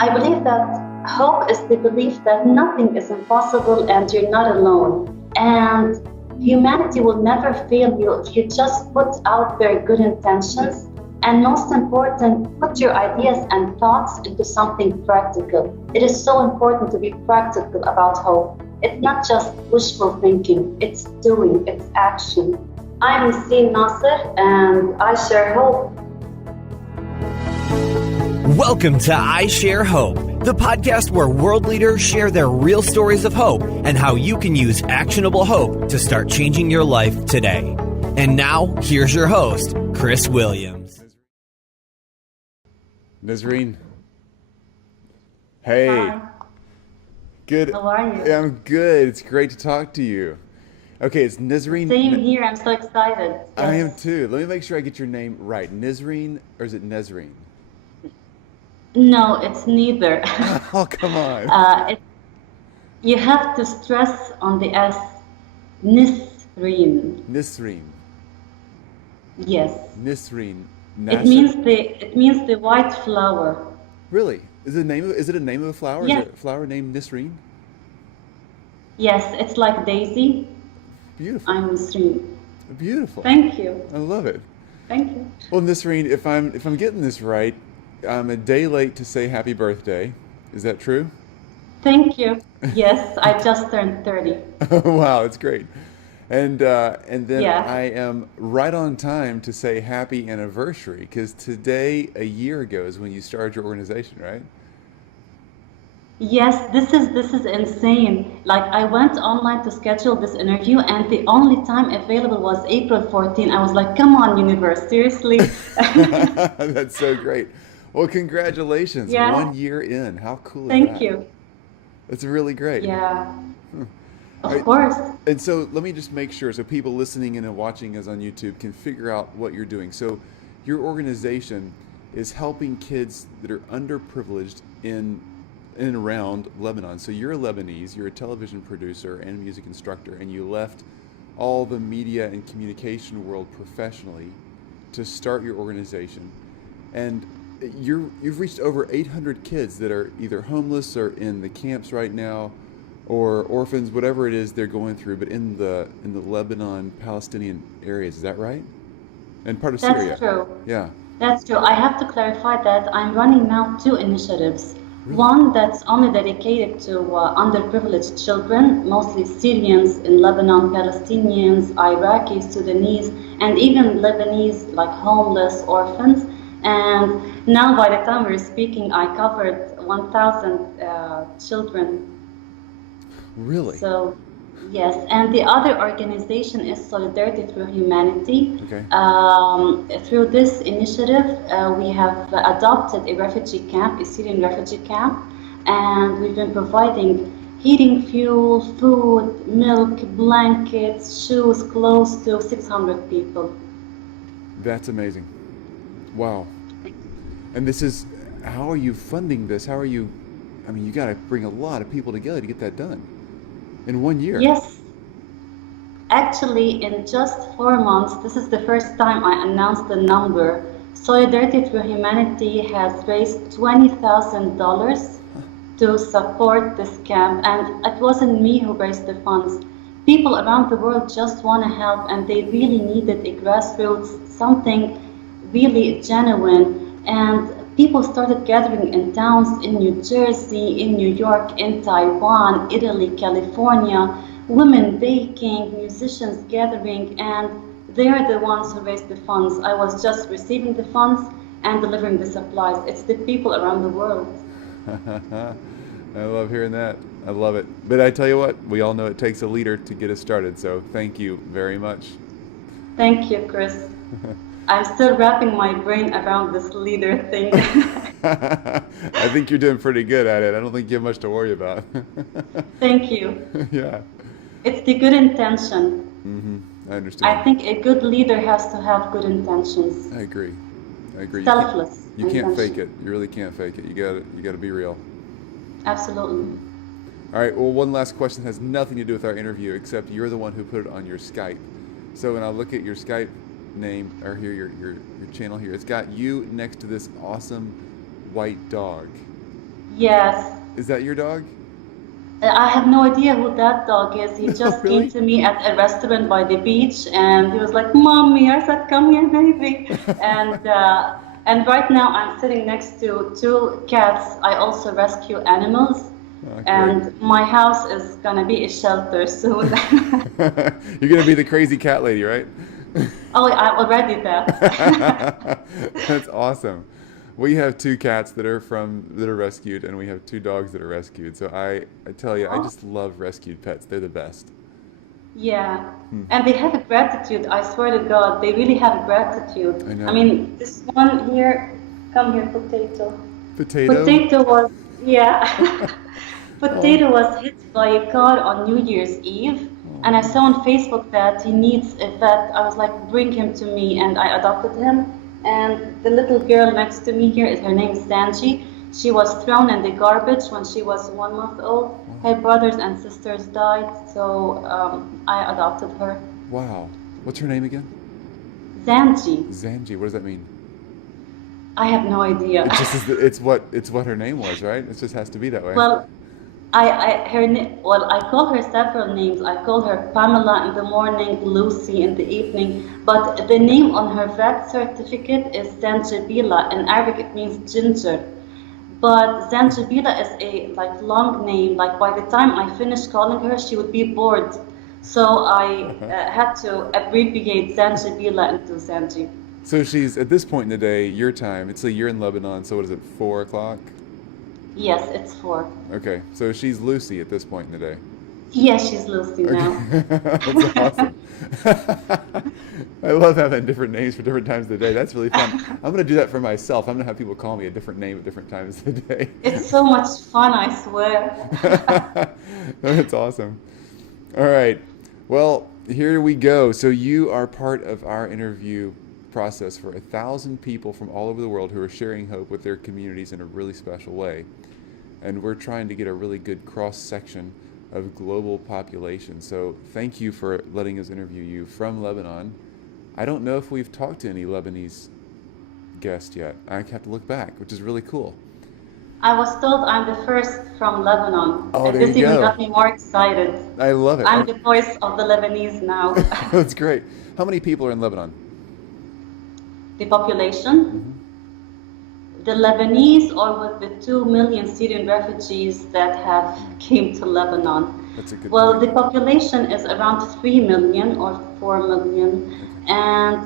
I believe that hope is the belief that nothing is impossible and you're not alone. And humanity will never fail you if you just put out there good intentions. And most important, put your ideas and thoughts into something practical. It is so important to be practical about hope. It's not just wishful thinking, it's doing, it's action. I'm Nisreen Nasser and I share hope. Welcome to I Share Hope, the podcast where world leaders share their real stories of hope and how you can use actionable hope to start changing your life today. And now, here's your host, Chris Williams. Nisreen. Hey. Hi. Good. How are you? I'm good. It's great to talk to you. Okay, it's Nisreen. Same here. I'm so excited. I am Yes. too. Let me make sure I get your name right. Nisreen, or is it Nesreen? No, it's neither. Oh, come on. it, you have to stress on the S. Nisreen. Nisreen. Yes. Nisreen It Nasser. means the white flower. Really? Is it a name of a flower? Is Yes. it a flower named Nisreen? Yes, it's like Daisy. Beautiful. I'm Nisreen. Beautiful. Thank you. I love it. Thank you. Well, Nisreen, if I'm getting this right, I'm a day late to say happy birthday. Is that true? Thank you. Yes, I just turned 30. Wow, that's great. And then Yeah. I am right on time to say happy anniversary because today, a year ago, is when you started your organization, right? Yes, this is insane. Like I went online to schedule this interview and the only time available was April 14. I was like, come on, universe, seriously? That's so great. Well, congratulations. Yeah, 1 year in. How cool is thank that? you. That's really great. Yeah, All of right, course. and so let me just make sure so people listening in and watching us on YouTube can figure out what you're doing. So your organization is helping kids that are underprivileged in and around Lebanon. So you're a Lebanese, you're a television producer and music instructor, and you left all the media and communication world professionally to start your organization. And you've reached over 800 kids that are either homeless or in the camps right now or orphans, whatever it is they're going through, but in the Lebanon Palestinian areas. Is that right? And part of That's Syria. true. Yeah. That's true. I have to clarify that I'm running now two initiatives. Really? One that's only dedicated to underprivileged children, mostly Syrians in Lebanon, Palestinians, Iraqis, Sudanese, and even Lebanese, like homeless orphans. And now, by the time we're speaking, I covered 1,000 children. Really? So, yes, and the other organization is Solidarity Through Humanity. Okay. Through this initiative, we have adopted a refugee camp, a Syrian refugee camp, and we've been providing heating fuel, food, milk, blankets, shoes, clothes to 600 people. That's amazing. Wow. And this is, how are you funding this? How are you, I mean, you got to bring a lot of people together to get that done in 1 year. Yes, actually, in just 4 months, this is the first time I announced the number. Solidarity Through Humanity has raised $20,000 to support this camp, and it wasn't me who raised the funds. People around the world just want to help, and they really needed a grassroots, something really genuine. And people started gathering in towns in New Jersey, in New York, in Taiwan, Italy, California, women baking, musicians gathering, and they are the ones who raised the funds. I was just receiving the funds and delivering the supplies. It's the people around the world. I love hearing that. I love it. But I tell you what, we all know it takes a leader to get us started. So thank you very much. Thank you, Chris. I'm still wrapping my brain around this leader thing. I think you're doing pretty good at it. I don't think you have much to worry about. Thank you. Yeah. It's the good intention. I I understand. think a good leader has to have good intentions, I agree. I agree. selfless You can't fake intention. it. You really can't fake it. You gotta be real. Absolutely. All right. Well, one last question has nothing to do with our interview, except you're the one who put it on your Skype. So when I look at your Skype name or here your channel here, it's got you next to this awesome white dog. Yes. Is that your dog? I have no idea who that dog is. He just came Really? to me at a restaurant by the beach, and he was like, "Mommy," I said, "Come here, baby." And uh, and right now I'm sitting next to two cats. I also rescue animals, Oh, great. and my house is gonna be a shelter soon. You're gonna be the crazy cat lady, right? Oh, I'm already that. That's awesome. We have two cats that are rescued, and we have two dogs that are rescued. So I tell you, I Oh, just love rescued pets. They're the best. yeah. Hmm. And they have a gratitude. I swear to God, they really have a gratitude. I I know. mean, this one here, come here, potato. Potato. Potato was, yeah. Oh, Potato was hit by a car on New Year's Eve, oh and I no. saw on Facebook that he needs a vet. I was like, bring him to me, and I adopted him. And the little girl next to me here is her name is Sanji. She was thrown in the garbage when she was 1 month old. Wow. Her brothers and sisters died, so I adopted her. Wow. What's her name again? Sanji. Zanji. What does that mean? I have no idea. It just is. It's what her name was, right? It just has to be that way. Well, well, I call her several names. I call her Pamela in the morning, Lucy in the evening, but the name on her vet certificate is Zanjibila. In Arabic, it means ginger. But Zanjibila is a like long name. Like by the time I finished calling her, she would be bored. So I had to abbreviate Zanjibila into Zanji. So she's at this point in the day, your time. It's like you're in Lebanon. So what is it? 4 o'clock. Yes, it's four. Okay. So she's Lucy at this point in the day. Yes, she's Lucy now. Okay. That's awesome. I love having different names for different times of the day. That's really fun. I'm going to do that for myself. I'm going to have people call me a different name at different times of the day. It's so much fun, I swear. That's awesome. All right. Well, here we go. So you are part of our interview process for 1,000 people from all over the world who are sharing hope with their communities in a really special way. And we're trying to get a really good cross section of global population. So thank you for letting us interview you from Lebanon. I don't know if we've talked to any Lebanese guests yet. I have to look back, which is really cool. I was told I'm the first from Lebanon, Oh, and there you this even go. got me more excited. I love it. I'm the voice of the Lebanese now. That's great. How many people are in Lebanon? The population, Hmm. the Lebanese, or with the 2 million Syrian refugees that have came to Lebanon. That's a good Well, point. the population is around 3 million or 4 million, Okay. and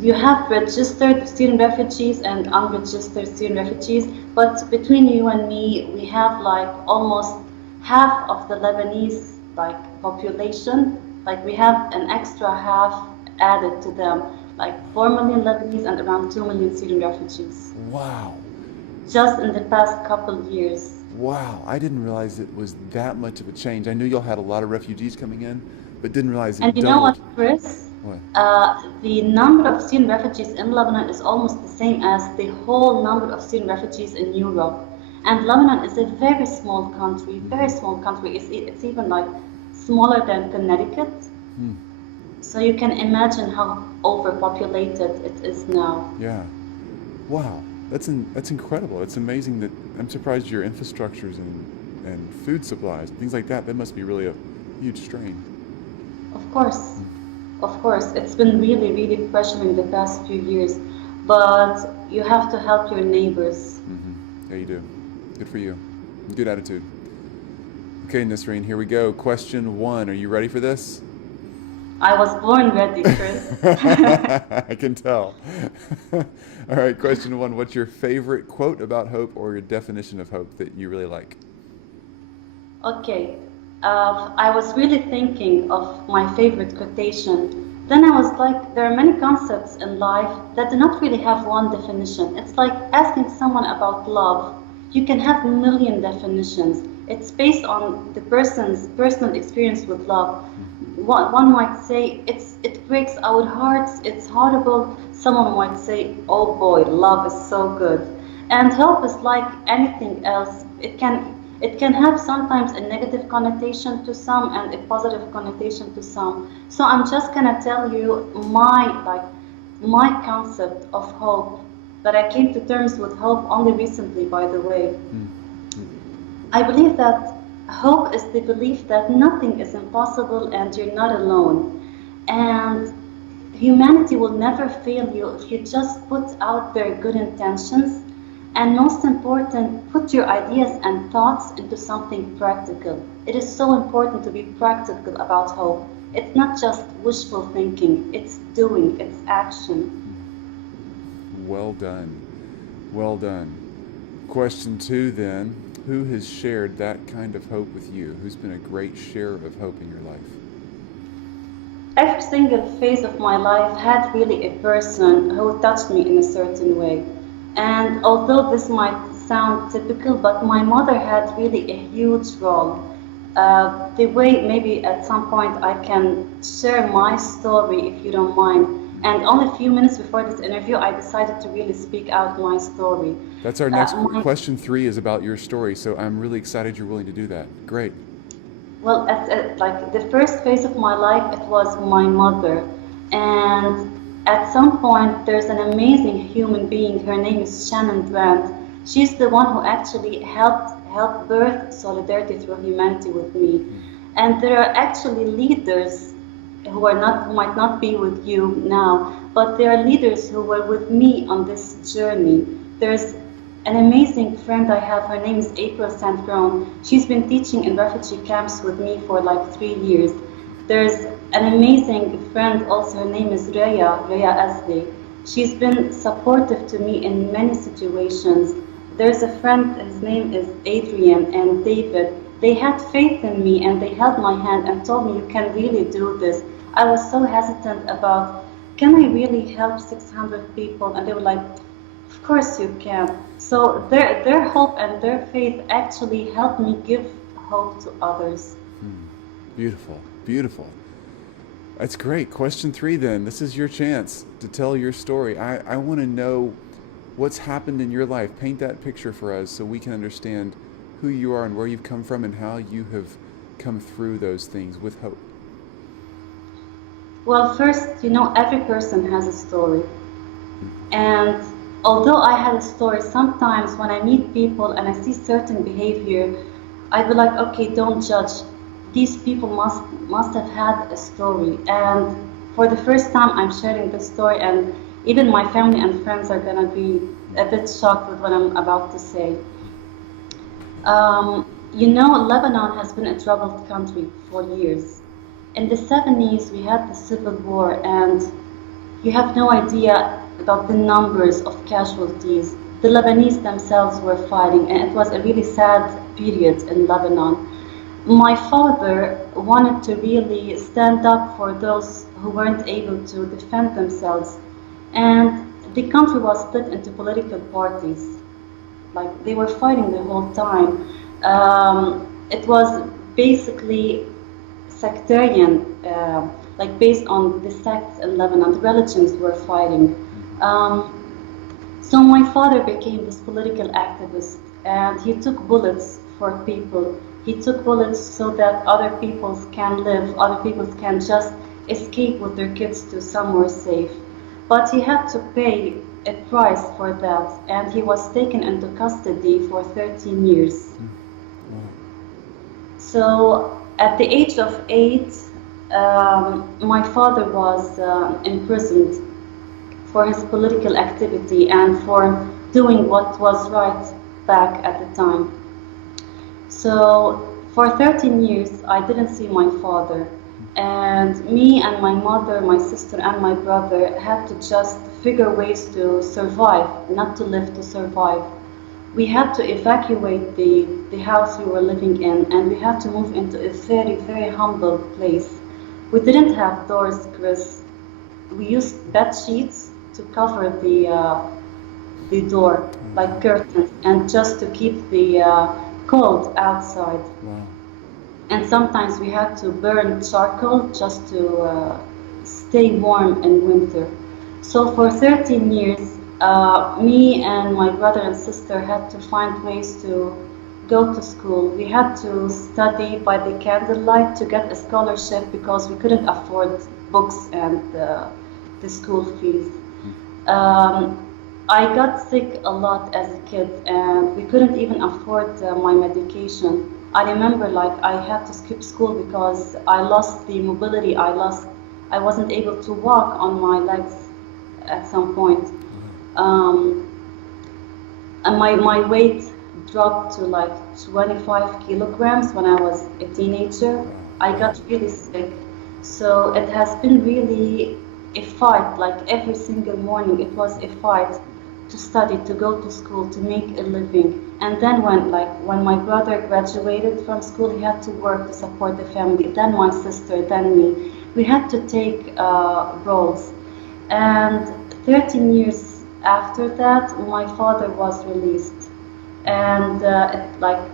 you have registered Syrian refugees and unregistered Syrian refugees, but between you and me, we have like almost half of the Lebanese like population. Like we have an extra half added to them, like 4 million Lebanese and around 2 million Syrian refugees, Wow. just in the past couple years. Wow. I didn't realize it was that much of a change. I knew y'all had a lot of refugees coming in, but didn't realize And it you know what, doubled. Chris? What? The number of Syrian refugees in Lebanon is almost the same as the whole number of Syrian refugees in Europe. And Lebanon is a very small country, very Hmm. small country. It's even like smaller than Connecticut. Hmm. So you can imagine how overpopulated it is now. Yeah. Wow. That's incredible. It's amazing that I'm surprised your infrastructures and food supplies, things like that, that must be really a huge strain. Of course, Hmm. of course, it's been really, really pressuring the past few years. But you have to help your neighbors. Mm-hmm. Yeah, you do. Good for you. Good attitude. Okay, Nisreen, here we go. Question 1. Are you ready for this? I was born ready, Chris. I can tell. All right, question 1. What's your favorite quote about hope or your definition of hope that you really like? Okay, I was really thinking of my favorite quotation. Then I was like, there are many concepts in life that do not really have one definition. It's like asking someone about love. You can have a million definitions. It's based on the person's personal experience with love. One might say it breaks our hearts, it's horrible. Someone might say, oh boy, love is so good. And hope is like anything else. It can have sometimes a negative connotation to some and a positive connotation to some. So I'm just gonna tell you my concept of hope. But I came to terms with hope only recently, by the way. Hmm. I believe that hope is the belief that nothing is impossible and you're not alone. And humanity will never fail you if you just put out their good intentions. And most important, put your ideas and thoughts into something practical. It is so important to be practical about hope. It's not just wishful thinking, it's doing, it's action. Well done. Well done. Question 2 then. Who has shared that kind of hope with you? Who's been a great sharer of hope in your life? Every single phase of my life had really a person who touched me in a certain way. And although this might sound typical, but my mother had really a huge role. The way maybe at some point I can share my story if you don't mind. And only a few minutes before this interview, I decided to really speak out my story. That's our next My question 3 is about your story, so I'm really excited you're willing to do that. Great. Well, like the first phase of my life, it was my mother, and at some point, there's an amazing human being. Her name is Shannon Brandt. She's the one who actually helped birth solidarity through humanity with me. And there are actually leaders who might not be with you now, but there are leaders who were with me on this journey. There's an amazing friend I have. Her name is April Sandgrown. She's been teaching in refugee camps with me for like 3 years. There's an amazing friend also. Her name is Rhea Asli. She's been supportive to me in many situations. There's a friend, his name is Adrian and David. They had faith in me and they held my hand and told me, you can really do this. I was so hesitant about, can I really help 600 people? And they were like, of course you can. So their hope and their faith actually helped me give hope to others. Beautiful, beautiful. That's great. Question 3 then. This is your chance to tell your story. I want to know what's happened in your life. Paint that picture for us so we can understand who you are and where you've come from and how you have come through those things with hope. Well, first, every person has a story. And although I had a story, sometimes when I meet people and I see certain behavior, I be like, okay, don't judge. These people must have had a story. And for the first time, I'm sharing this story, and even my family and friends are gonna be a bit shocked with what I'm about to say. Lebanon has been a troubled country for years. In the 70s, we had the civil war, and you have no idea about the numbers of casualties. The Lebanese themselves were fighting, and it was a really sad period in Lebanon. My father wanted to really stand up for those who weren't able to defend themselves. And the country was split into political parties. Like, they were fighting the whole time. It was basically sectarian, like based on the sects in Lebanon. The religions were fighting. So my father became this political activist, and he took bullets for people. He took bullets so that other people can live, other people can just escape with their kids to somewhere safe. But he had to pay a price for that, and he was taken into custody for 13 years. So at the age of 8, my father was imprisoned for his political activity and for doing what was right back at the time. So for 13 years, I didn't see my father. And me and my mother, my sister and my brother had to just figure ways to survive, not to live, to survive. We had to evacuate the house we were living in, and we had to move into a very, very humble place. We didn't have doors, Chris. We used bed sheets to cover the door, like curtains, and just to keep the cold outside. Wow. And sometimes we had to burn charcoal just to stay warm in winter. So for 13 years, me and my brother and sister had to find ways to go to school. We had to study by the candlelight to get a scholarship because we couldn't afford books and the school fees. I got sick a lot as a kid, and we couldn't even afford my medication. I remember like I had to skip school because I lost the mobility. I wasn't able to walk on my legs at some point. Um, and my weight dropped to like 25 kilograms when I was a teenager. I got really sick. So it has been really a fight, like every single morning it was a fight to study, to go to school, to make a living. And then when my brother graduated from school, he had to work to support the family. Then my sister, then me. We had to take roles. And 13 years after that, my father was released. And the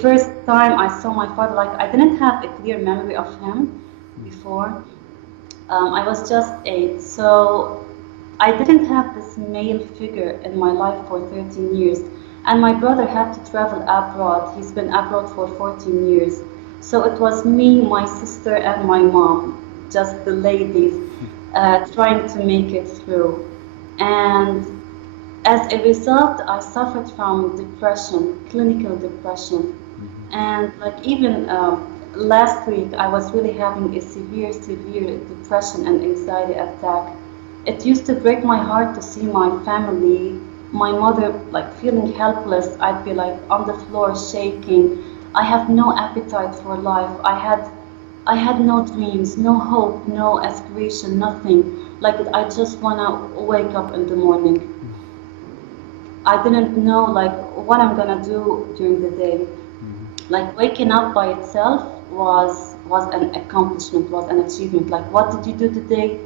first time I saw my father, like I didn't have a clear memory of him before. I was just 8, so I didn't have this male figure in my life for 13 years. And my brother had to travel abroad. He's been abroad for 14 years. So it was me, my sister, and my mom, just the ladies, trying to make it through. And as a result, I suffered from depression, clinical depression. And like even last week, I was really having a severe depression and anxiety attack. It used to break my heart to see my family, my mother like feeling helpless. I'd be like on the floor shaking. I have no appetite for life. I had no dreams, no hope, no aspiration, nothing. Like I just wanna wake up in the morning. I didn't know like what I'm gonna do during the day. Like waking up by itself was an accomplishment, was an achievement. Like what did you do today?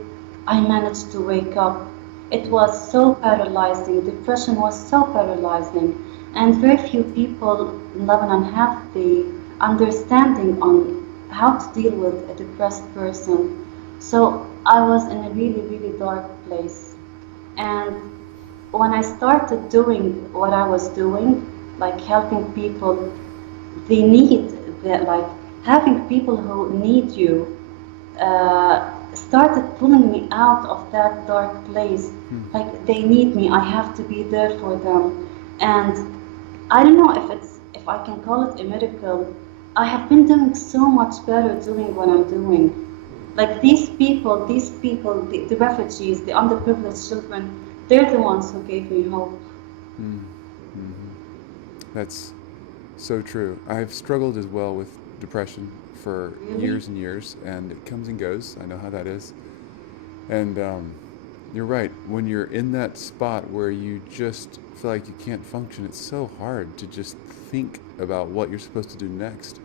I managed to wake up. It was so paralyzing. Depression was so paralyzing, and very few people in Lebanon have the understanding on how to deal with a depressed person. So I was in a really dark place, and when I started doing what I was doing, like helping people, the need that like having people who need you started pulling me out of that dark place. Like they need me, I have to be there for them. And I don't know if I can call it a miracle. I have been doing so much better doing what I'm doing. Like the refugees, the underprivileged children, they're the ones who gave me hope. That's so true. I've struggled as well with depression for Really? years and years, and it comes and goes. I know how that is. And you're right. When you're in that spot where you just feel like you can't function, it's so hard to just think about what you're supposed to do next.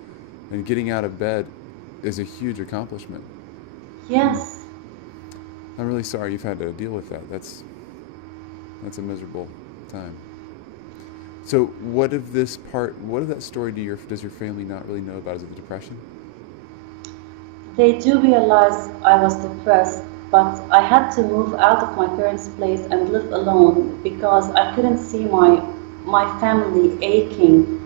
And getting out of bed is a huge accomplishment. Yes. I'm really sorry you've had to deal with that. That's a miserable time. So what of that story does your family not really know about? Is it the depression? They do realize I was depressed, but I had to move out of my parents' place and live alone because I couldn't see my family aching.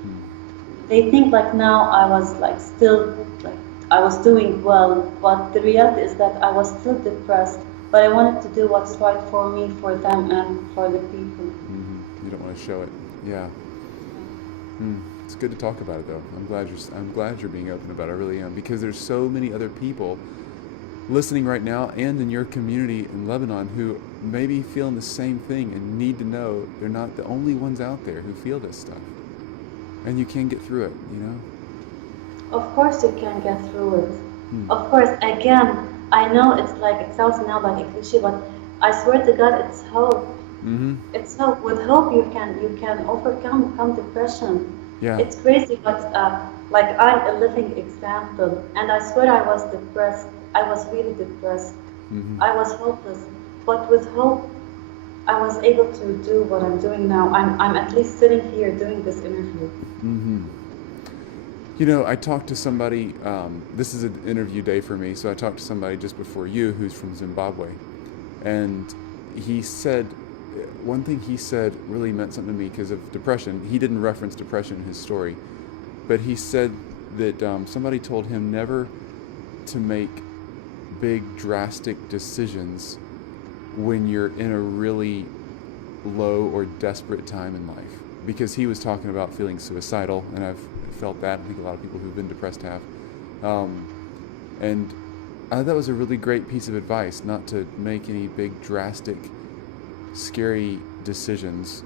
They think like now I was like still like I was doing well, but the reality is that I was still depressed. But I wanted to do what's right for me, for them, and for the people. You don't want to show it. Yeah. It's good to talk about it though. I'm glad you're being open about it. I really am, because there's so many other people listening right now and in your community in Lebanon who may be feeling the same thing and need to know they're not the only ones out there who feel this stuff. And you can get through it, you know? Of course you can get through it. Of course, again, I know it sounds now like a cliche, but I swear to God, it's hope. It's hope. With hope, you can overcome depression. Yeah. It's crazy, but like I'm a living example, and I swear I was depressed. I was really depressed. I was hopeless, but with hope, I was able to do what I'm doing now. I'm at least sitting here doing this interview. You know, I talked to somebody, this is an interview day for me, so I talked to somebody just before you who's from Zimbabwe. And he said, one thing he said really meant something to me because of depression. He didn't reference depression in his story, but he said that somebody told him never to make big, drastic decisions when you're in a really low or desperate time in life, because he was talking about feeling suicidal, and I've felt that. I think a lot of people who've been depressed have. And that was a really great piece of advice, not to make any big, drastic, scary decisions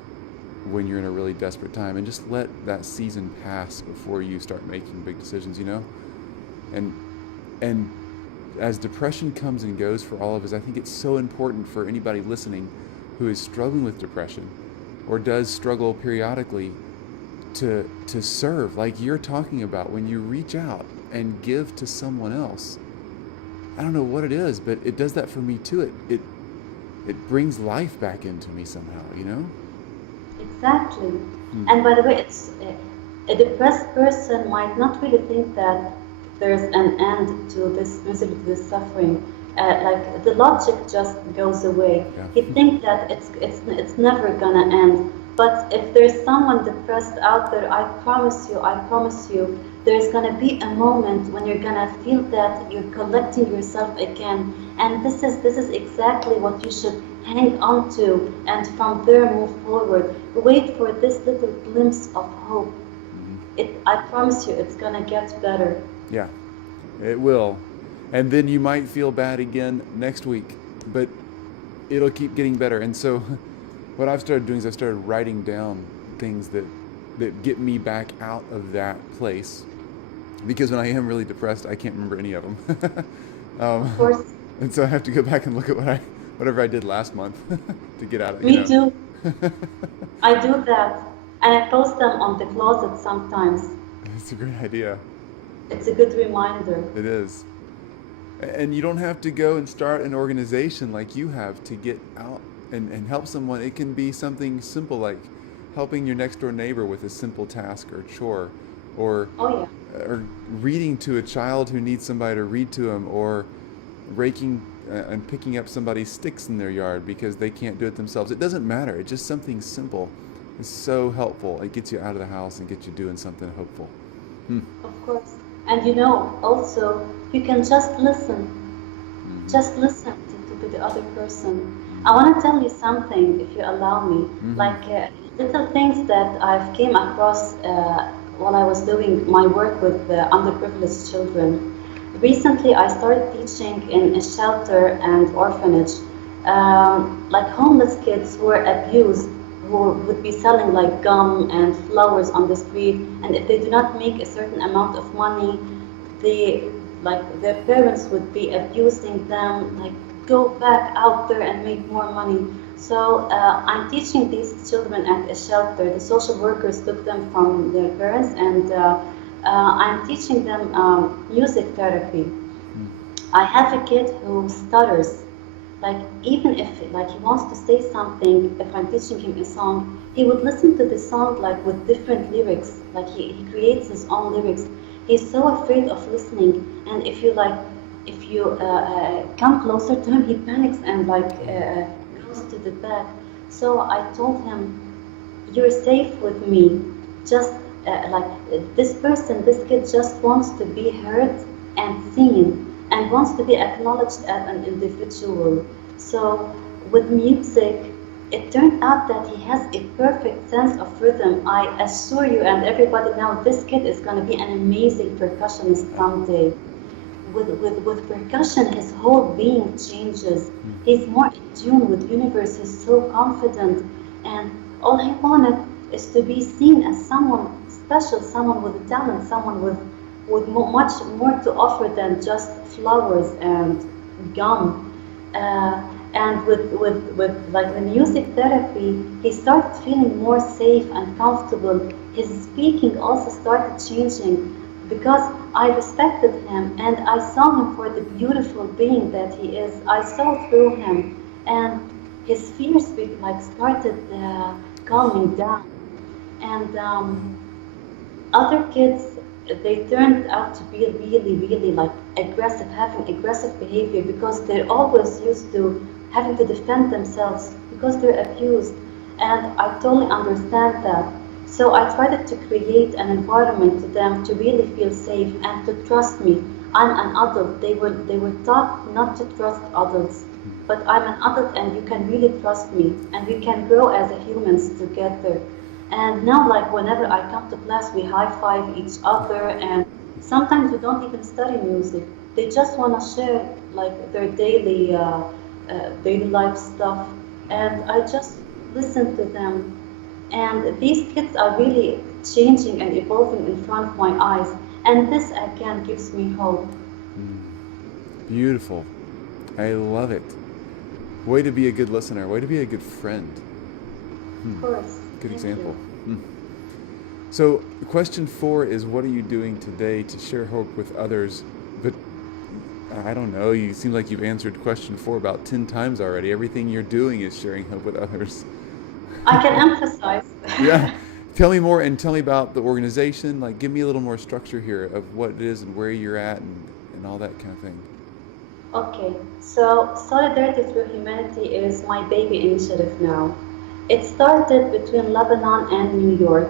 when you're in a really desperate time, and just let that season pass before you start making big decisions, you know? And as depression comes and goes for all of us, I think it's so important for anybody listening who is struggling with depression or does struggle periodically to serve, like you're talking about, when you reach out and give to someone else. I don't know what it is, but it does that for me too. It brings life back into me somehow, you know? Exactly. And by the way, it's a depressed person might not really think that there's an end to this misery, to this suffering. Like the logic just goes away. Yeah. He thinks that it's never gonna end. But if there's someone depressed out there, I promise you, there's gonna be a moment when you're gonna feel that you're collecting yourself again, and this is exactly what you should hang on to, and from there move forward. Wait for this little glimpse of hope. I promise you, it's gonna get better. Yeah, it will. And then you might feel bad again next week, but it'll keep getting better. And so what I've started doing is I've started writing down things that get me back out of that place. Because when I am really depressed, I can't remember any of them. Of course. And so I have to go back and look at whatever I did last month to get out of it. Me too. I do that. And I post them on the closet sometimes. It's a great idea. It's a good reminder. It is. And you don't have to go and start an organization like you have to get out and help someone. It can be something simple like helping your next door neighbor with a simple task or chore, or reading to a child who needs somebody to read to them, or raking and picking up somebody's sticks in their yard because they can't do it themselves. It doesn't matter. It's just something simple. It's so helpful. It gets you out of the house and gets you doing something hopeful. Of course. And you know, also, you can just listen. Just listen to the other person. I want to tell you something, if you allow me. Like little things that I've came across while I was doing my work with underprivileged children. Recently, I started teaching in a shelter and orphanage, like homeless kids who were abused, who would be selling like gum and flowers on the street, and if they do not make a certain amount of money, their parents would be abusing them, like go back out there and make more money. So I'm teaching these children at a shelter. The social workers took them from their parents, and I'm teaching them music therapy. I have a kid who stutters. Like even if like he wants to say something, if I'm teaching him a song, he would listen to the song like with different lyrics. Like he creates his own lyrics. He's so afraid of listening, and if you come closer to him, he panics and goes to the back. So I told him, "You're safe with me. Just this kid just wants to be heard and seen, and wants to be acknowledged as an individual." So with music, it turned out that he has a perfect sense of rhythm. I assure you, and everybody now, this kid is going to be an amazing percussionist someday. With percussion, his whole being changes. He's more in tune with the universe. He's so confident, and all he wanted is to be seen as someone special, someone with talent, someone with much more to offer than just flowers and gum. And with like the music therapy, he started feeling more safe and comfortable. His speaking also started changing because I respected him and I saw him for the beautiful being that he is. I saw through him, and his fears started calming down. And other kids, they turned out to be really like aggressive, having aggressive behavior because they're always used to having to defend themselves because they're abused. And I totally understand that. So I tried to create an environment to them to really feel safe and to trust me. I'm an adult. They were taught not to trust adults. but I'm an adult and you can really trust me and we can grow as a humans together. And now, like whenever I come to class, we high five each other, and sometimes we don't even study music. They just want to share like their daily life stuff, and I just listen to them. And these kids are really changing and evolving in front of my eyes, and this again gives me hope. Beautiful. I love it. Way to be a good listener. Way to be a good friend. Of course. Good Thank example. you. So, question 4 is, what are you doing today to share hope with others? But I don't know. You seem like you've answered question 4 about 10 times already. Everything you're doing is sharing hope with others. I can emphasize. Yeah. Tell me more, and tell me about the organization. Like, give me a little more structure here of what it is and where you're at, and all that kind of thing. Okay, so Solidarity Through Humanity is my baby initiative now. It started between Lebanon and New York.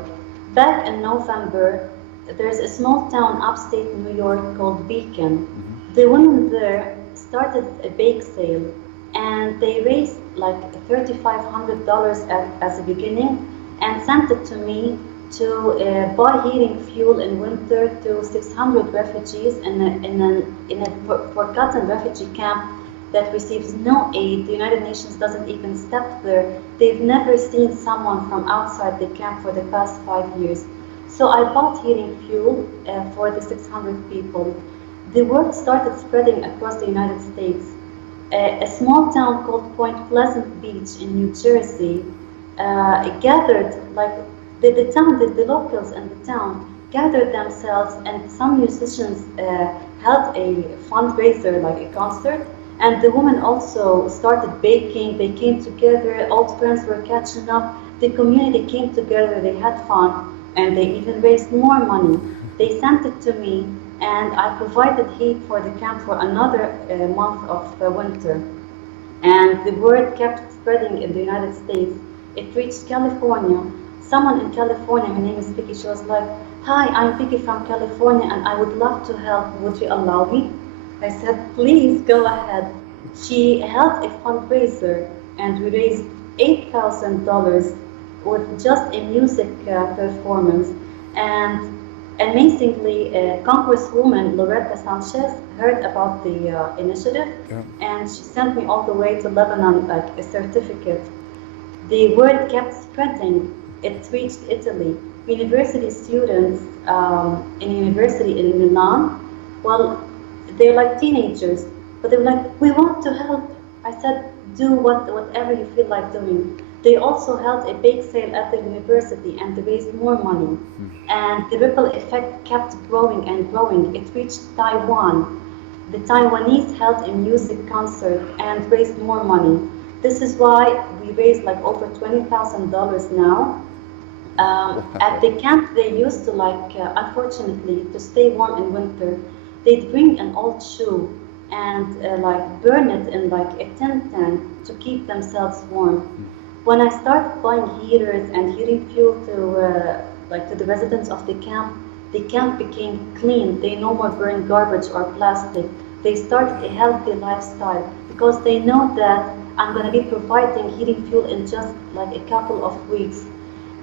Back in November, there's a small town upstate New York called Beacon. The women there started a bake sale, and they raised like $3,500 as a beginning and sent it to me to buy heating fuel in winter to 600 refugees in a forgotten refugee camp that receives no aid. The United Nations doesn't even step there. They've never seen someone from outside the camp for the past 5 years. So I bought heating fuel for the 600 people. The word started spreading across the United States. A small town called Point Pleasant Beach in New Jersey gathered, like the locals in the town gathered themselves, and some musicians held a fundraiser, like a concert, and the women also started baking. They came together, old friends were catching up, the community came together, they had fun, and they even raised more money. They sent it to me, and I provided heat for the camp for another month of winter. And the word kept spreading in the United States. It reached California. Someone in California, her name is Vicky, she was like, "Hi, I'm Vicky from California and I would love to help. Would you allow me?" I said, "Please go ahead." She held a fundraiser and we raised $8,000 with just a music performance. And amazingly, Congresswoman Loretta Sanchez heard about the initiative, and she sent me all the way to Lebanon, like a certificate. The word kept spreading. It reached Italy. University students in a university in Milan, well, they're like teenagers, but they were like, "We want to help." I said, "Do whatever you feel like doing." They also held a bake sale at the university and they raised more money. And the ripple effect kept growing and growing. It reached Taiwan. The Taiwanese held a music concert and raised more money. This is why we raised like over $20,000 now. At the camp, they used to unfortunately, to stay warm in winter, they'd bring an old shoe and burn it in like a tin can to keep themselves warm. When I started buying heaters and heating fuel to the residents of the camp became clean. They no more burn garbage or plastic. They started a healthy lifestyle because they know that I'm going to be providing heating fuel in just like a couple of weeks.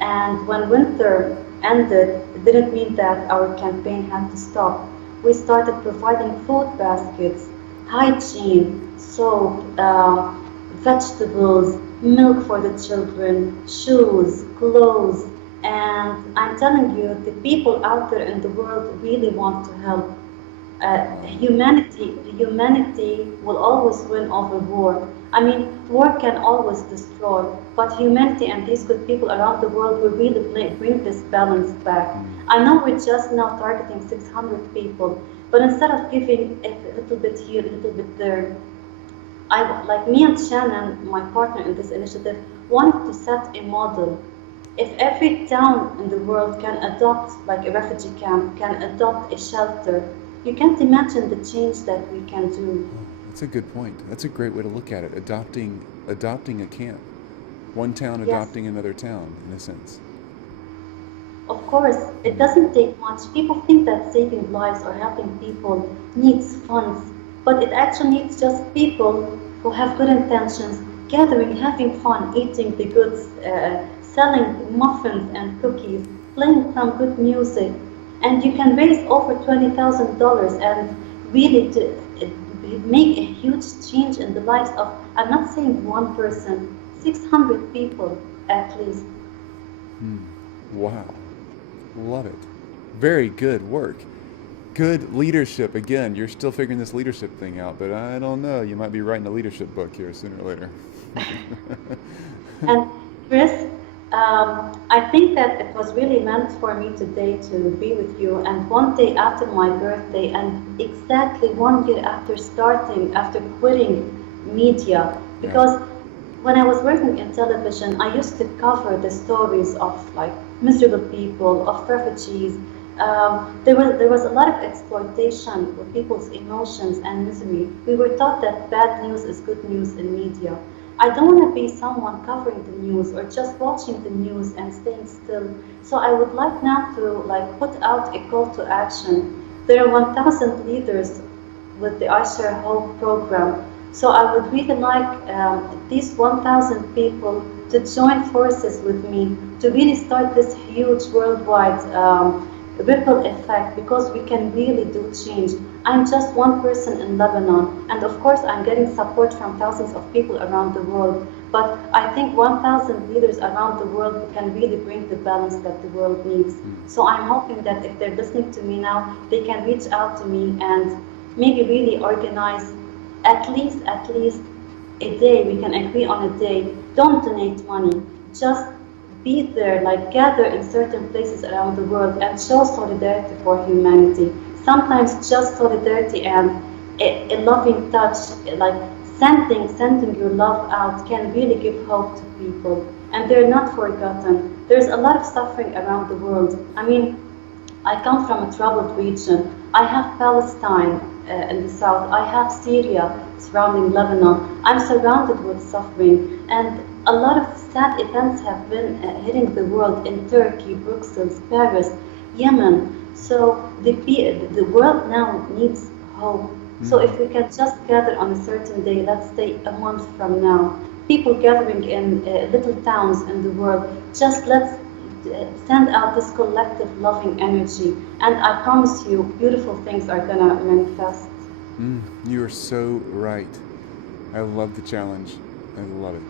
And when winter ended, it didn't mean that our campaign had to stop. We started providing food baskets, hygiene, soap, vegetables, milk for the children, shoes, clothes. And I'm telling you, the people out there in the world really want to help. Humanity will always win over war. I mean, war can always destroy, but humanity and these good people around the world will really bring this balance back. I know we're just now targeting 600 people, but instead of giving a little bit here, a little bit there, me and Shannon, my partner in this initiative, wanted to set a model. If every town in the world can adopt like a refugee camp, can adopt a shelter, you can't imagine the change that we can do. That's a good point. That's a great way to look at it. Adopting a camp. One town adopting another town, in a sense. Of course, it doesn't take much. People think that saving lives or helping people needs funds, but it actually needs just people who have good intentions, gathering, having fun, eating the goods, selling muffins and cookies, playing some good music, and you can raise over $20,000 and really make a huge change in the lives of, I'm not saying one person, 600 people at least. Wow. Love it. Very good work. Good leadership. Again, you're still figuring this leadership thing out, but I don't know. You might be writing a leadership book here sooner or later. And Chris, I think that it was really meant for me today to be with you. And one day after my birthday, and exactly 1 year after quitting media, Yeah. because when I was working in television, I used to cover the stories of like miserable people, of refugees. There was a lot of exploitation of people's emotions and misery. We were taught that bad news is good news in media. I don't want to be someone covering the news or just watching the news and staying still. So I would like now to put out a call to action. There are 1,000 leaders with the I Share Hope program. So I would really like these 1,000 people to join forces with me to really start this huge worldwide ripple effect, because we can really do change. I'm just one person in Lebanon, and of course I'm getting support from thousands of people around the world, but I think 1,000 leaders around the world can really bring the balance that the world needs. So I'm hoping that if they're listening to me now, they can reach out to me and maybe really organize at least a day. We can agree on a day. Don't donate money, just be there, gather in certain places around the world and show solidarity for humanity. Sometimes just solidarity and a loving touch, like sending your love out, can really give hope to people. And they're not forgotten. There's a lot of suffering around the world. I mean, I come from a troubled region. I have Palestine in the south. I have Syria surrounding Lebanon. I'm surrounded with suffering, and a lot of sad events have been hitting the world in Turkey, Brussels, Paris, Yemen. So the world now needs hope. So if we can just gather on a certain day, let's say a month from now, people gathering in little towns in the world, just let's send out this collective loving energy, and I promise you, beautiful things are gonna manifest. You are so right. I love the challenge. I love it.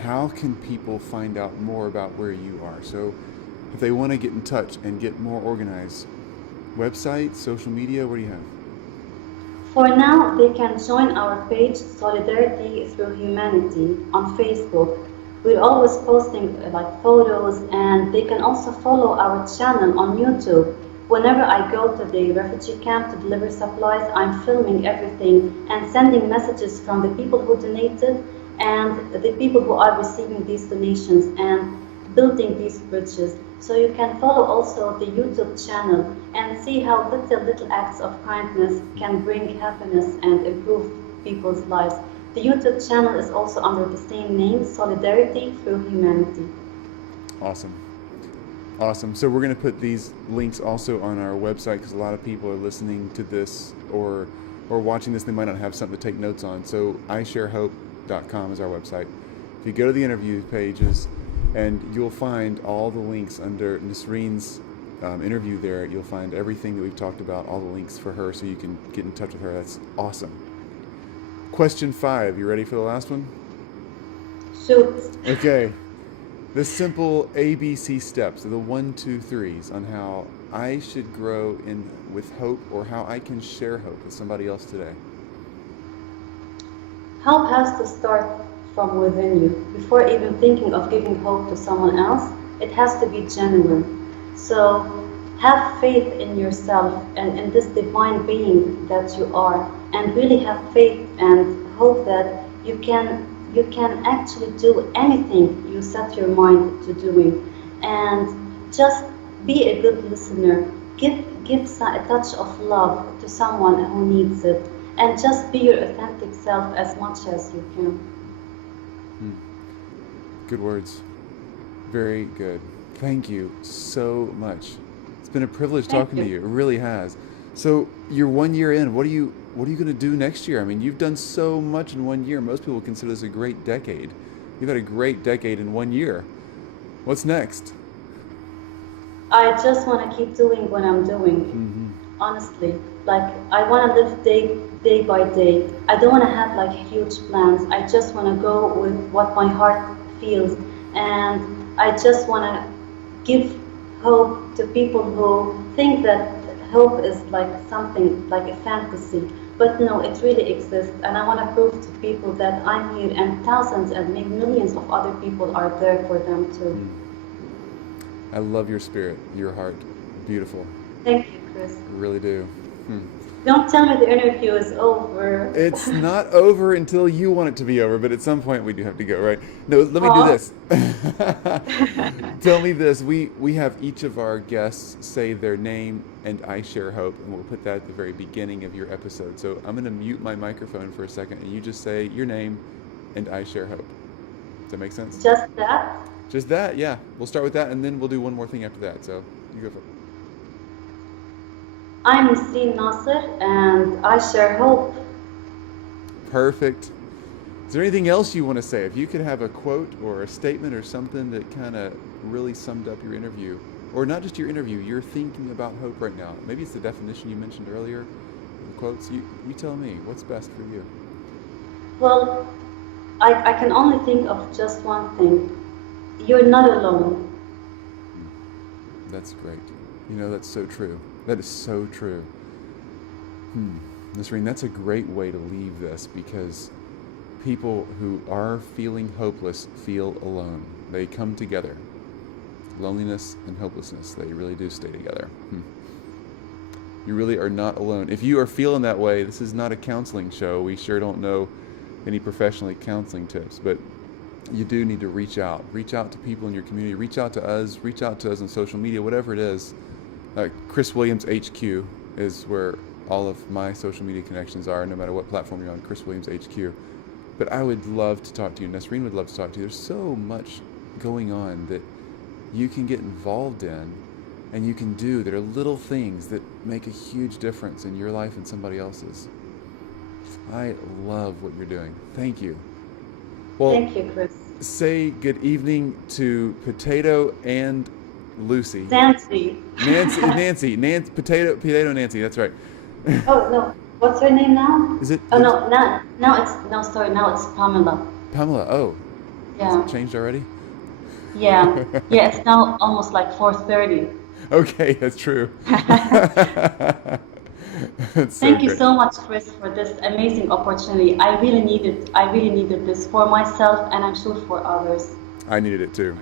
How can people find out more about where you are? So if they want to get in touch and get more organized, website, social media, what do you have? For now, they can join our page Solidarity Through Humanity on Facebook. We're always posting photos, and they can also follow our channel on YouTube. Whenever I go to the refugee camp to deliver supplies, I'm filming everything and sending messages from the people who donated and the people who are receiving these donations and building these bridges. So you can follow also the YouTube channel and see how little acts of kindness can bring happiness and improve people's lives. The YouTube channel is also under the same name, Solidarity Through Humanity. Awesome. Awesome. So we're going to put these links also on our website, because a lot of people are listening to this or watching this. They might not have something to take notes on. So isharehope.com is our website. If you go to the interview pages, and you'll find all the links under Nisreen's interview there. You'll find everything that we've talked about, all the links for her, so you can get in touch with her. That's awesome. Question 5. You ready for the last one? Shoot. Okay. The simple ABC steps, the 1, 2, 3s on how I should grow with hope, or how I can share hope with somebody else today. Hope has to start from within you. Before even thinking of giving hope to someone else, it has to be genuine. So have faith in yourself and in this divine being that you are, and really have faith and hope that you can actually do anything you set your mind to doing. And just be a good listener. Give a touch of love to someone who needs it, and just be your authentic self as much as you can. Good words. Very good. Thank you so much. It's been a privilege talking to you. It really has. So you're 1 year in. What are you what are you going to do next year? I mean, you've done so much in 1 year. Most people consider this a great decade. You've had a great decade in 1 year. What's next? I just want to keep doing what I'm doing, honestly. Like, I want to live day by day. I don't want to have like huge plans. I just want to go with what my heart feels. And I just want to give hope to people who think that hope is like something like a fantasy. But no, it really exists. And I want to prove to people that I'm here, and thousands and maybe millions of other people are there for them too. I love your spirit, your heart. Beautiful. Thank you, Chris. I really do. Don't tell me the interview is over. It's not over until you want it to be over, but at some point we do have to go, right? No, let me do this. Tell me this. We have each of our guests say their name and I share hope, and we'll put that at the very beginning of your episode. So I'm going to mute my microphone for a second, and you just say your name and I share hope. Does that make sense? Just that? Just that, yeah. We'll start with that, and then we'll do one more thing after that. So you go for it. I'm Nisreen Nasser, and I share hope. Perfect. Is there anything else you want to say? If you could have a quote or a statement or something that kind of really summed up your interview, or not just your interview, you're thinking about hope right now. Maybe it's the definition you mentioned earlier, the quotes. You tell me, what's best for you? Well, I can only think of just one thing. You're not alone. That's great. You know, that's so true. That is so true. Nisreen, that's a great way to leave this, because people who are feeling hopeless feel alone. They come together. Loneliness and hopelessness, they really do stay together. You really are not alone. If you are feeling that way, this is not a counseling show. We sure don't know any professionally counseling tips, but you do need to reach out. Reach out to people in your community. Reach out to us on social media, whatever it is. Chris Williams HQ is where all of my social media connections are, no matter what platform you're on, Chris Williams HQ. But I would love to talk to you. Nisreen would love to talk to you. There's so much going on that you can get involved in and you can do that are little things that make a huge difference in your life and somebody else's. I love what you're doing. Thank you. Well, Thank you, Chris. Say good evening to Potato and Lucy. Nancy. Nancy, Potato Nancy, that's right. Oh, no. What's her name now? Is it? Oh, no, now it's Pamela. Pamela, oh. Yeah. Has it changed already? Yeah. Yeah, it's now almost like 4:30. Okay, that's true. That's so Thank you great. so much, Chris, for this amazing opportunity. I really needed this for myself, and I'm sure for others. I needed it too.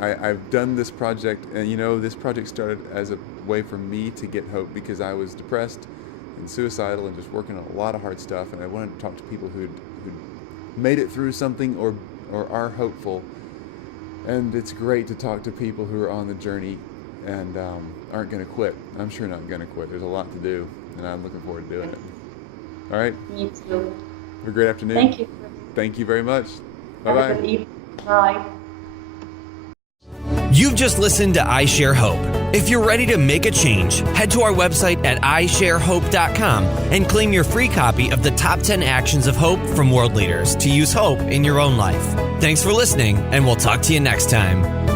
I've done this project, and you know, this project started as a way for me to get hope, because I was depressed and suicidal and just working on a lot of hard stuff, and I wanted to talk to people who'd made it through something or are hopeful. And it's great to talk to people who are on the journey and aren't going to quit. I'm sure not going to quit. There's a lot to do, and I'm looking forward to doing it. All right? Me too. Have a great afternoon. Thank you, Chris. Thank you very much. Have a Bye-bye. good evening. Bye. You've just listened to I Share Hope. If you're ready to make a change, head to our website at isharehope.com and claim your free copy of the Top 10 Actions of Hope from World Leaders to use hope in your own life. Thanks for listening, and we'll talk to you next time.